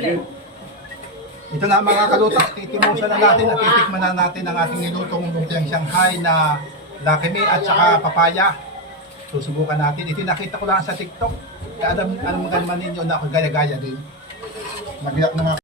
Ito na mga kaluto, titimusan na natin at titikman na natin ang ating nilutong lumpiang Shanghai na dakime at saka papaya. Susubukan natin. Ito nakita ko lang sa TikTok. Kaya alam naman ninyo na ako gaya-gaya din. Nagiyak na nga.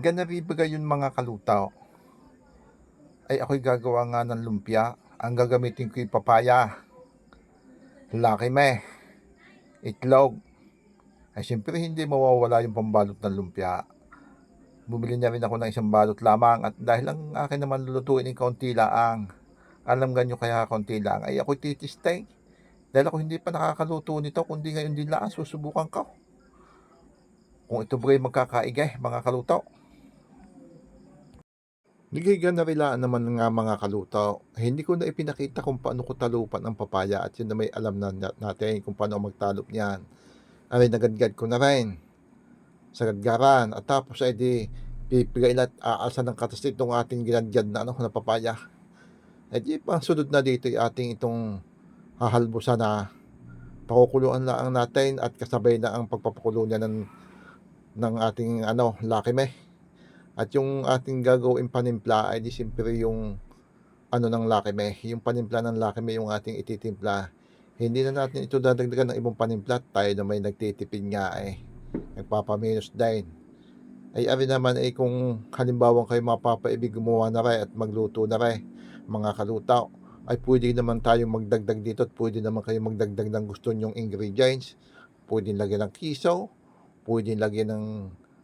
Ganaribaga yun mga kalutaw. Ay ako'y gagawa nga ng lumpia. Ang gagamitin ko yung papaya, lakime, itlog. Ay siyempre hindi mawawala yung pambalot ng lumpia. Bumili na rin ako ng isang balot lamang at dahil ang akin naman lulutuin ng kaunti laang. Alam ganyo kaya kaunti lang ay ako'y titistay. Dahil ako hindi pa nakakaluto nito kundi ngayon din lang susubukan ko. Kung ito ba'y magkakaigay mga kalutaw. Nagiganawilaan naman nga mga kalutaw. Hindi ko na ipinakita kung paano ko talupan ang papaya at yun na may alam na natin kung paano magtalop niyan. Ay nagadgad ko na rin sa gadgaran at tapos ay di pipigay at aalsa ng katas itong ating ginadgad na na papaya. At di pa sunod na dito yung ating itong hahalbusan na pakukuluan lang natin at kasabay na ang pagpapakulo niya ng ating lakime. At yung ating gagawin panimpla ay di siyempre yung ng lakime. Yung panimpla ng lakime yung ating ititimpla. Hindi na natin ito dadagdagan ng ibang panimpla. Tayo na may nagtitipid nga nagpapaminus din. Ay ari naman kung halimbawa kayo mapapaibig gumawa na rin at magluto na rin mga kalutaw. Ay pwede naman tayong magdagdag dito at pwede naman kayo magdagdag ng gusto nyong ingredients. Pwede lagyan ng kiso. Pwede lagyan ng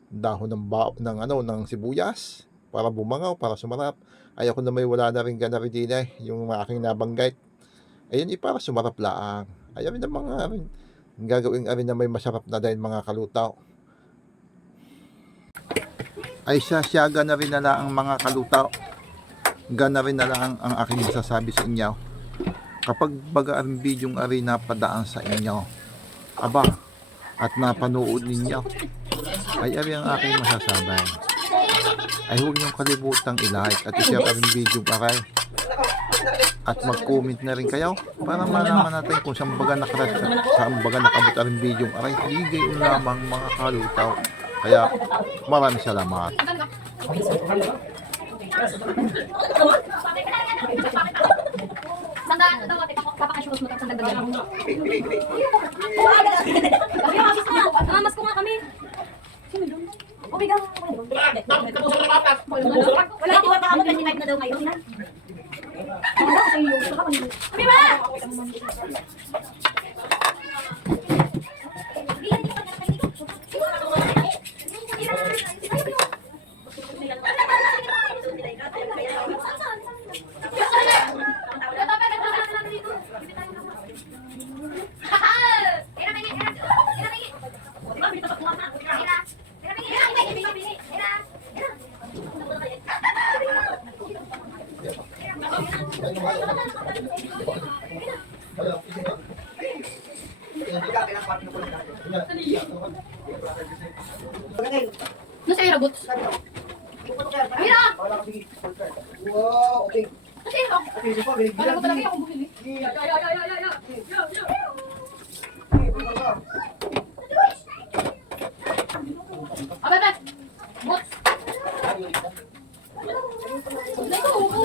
dahon ng sibuyas para bumangaw, para sumarap. Ay ako na may wala na rin gana rin yung aking nabanggit. Ayun para sumarap laang. Ay amin na mga gagawin amin na may masarap na dahil mga kalutaw. Ay sasyaga na rin na lang ang mga kalutaw. Gana rin na lang ang aking masasabi sa inyo. Kapag baga ang bidyong ari napadaan sa inyo, aba, at napanood ninyo, ay ari ang aking masasabi. Ay huwag niyong kalibutang i-like at i-share ang video aray. At mag-comment na rin kayo para malaman natin kung saan baga nakabot ang video aray. Ligay lamang mga kalutaw. Kaya maraming salamat. Sandaan daw ate kapakashows mo tapos sandaan mo. Mas ko nga kami. Sino doon? Umiga. Wala di ba baka mag-night na daw ngayon na. Kami ba? No sa airabot. Mira! Wow, okay. Kasi ito. Okay, so far, Wala ko talaga akong bumili. Abebe! Bot! Ito, upo!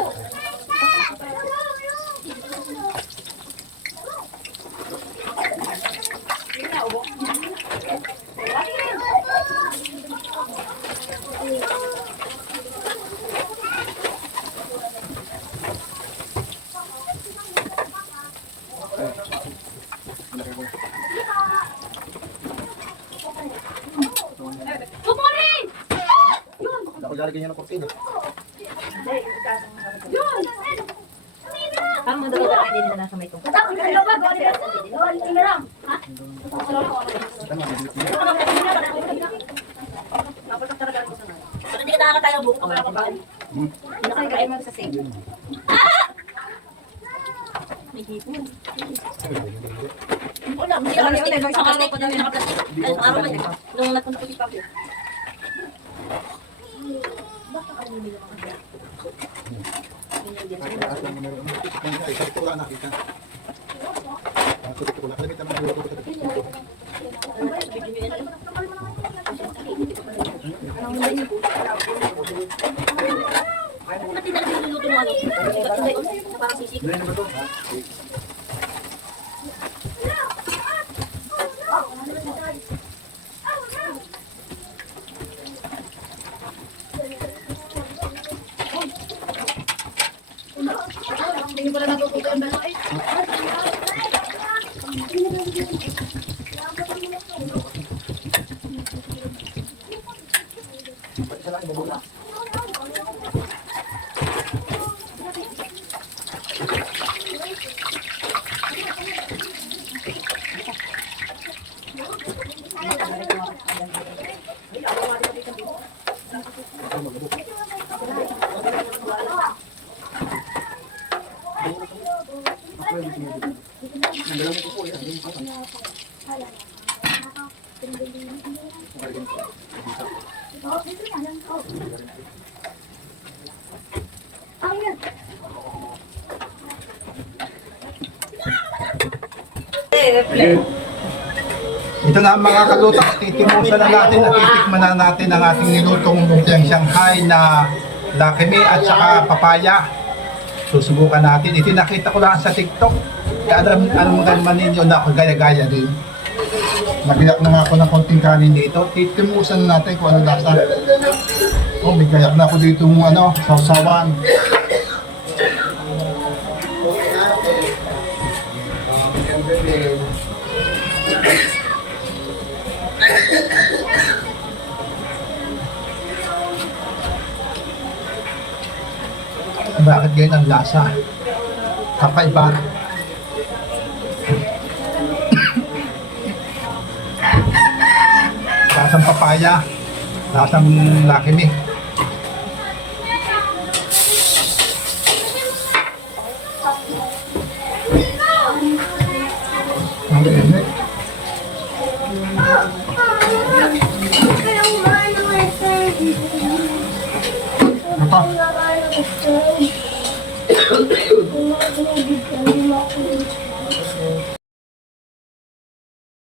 Upo rin! Ako lalagyan niya ng kortina. Yun! Parang madalaga din na nasa may tungkol. Tapos ano ba? Gawin na lang. Ha? Pero hindi ka nakakatayo buko ka wala ka ba? Hindi na kayo kain mo sa save. May hipon. Wala. Hindi ako plastic. Isang araw pa namin naka-plastic. Ay, isang araw man. Nung nagpunta ko si Pablo. Ba't hindi natin niluluto mo ano? Ba't hindi? Parang sisig. Hindi pala natututo yung dalawa eh. Ito na mga kaluto, titimusan na natin at titikman na natin ang ating nilutong lumpiang Shanghai na lakime at saka papaya. Susubukan natin. Ito nakita ko lang sa TikTok. Kaya alam naman ninyo na ako gaya-gaya din. Nagiyak na nga ako ng konting kanin dito. Titimusan na natin kung ano lasa. Oh, may gayak na ako dito sausawan. Bakit ganyan ang lasa? Kakaiba. Lasang papaya, lasang lakimi. Ang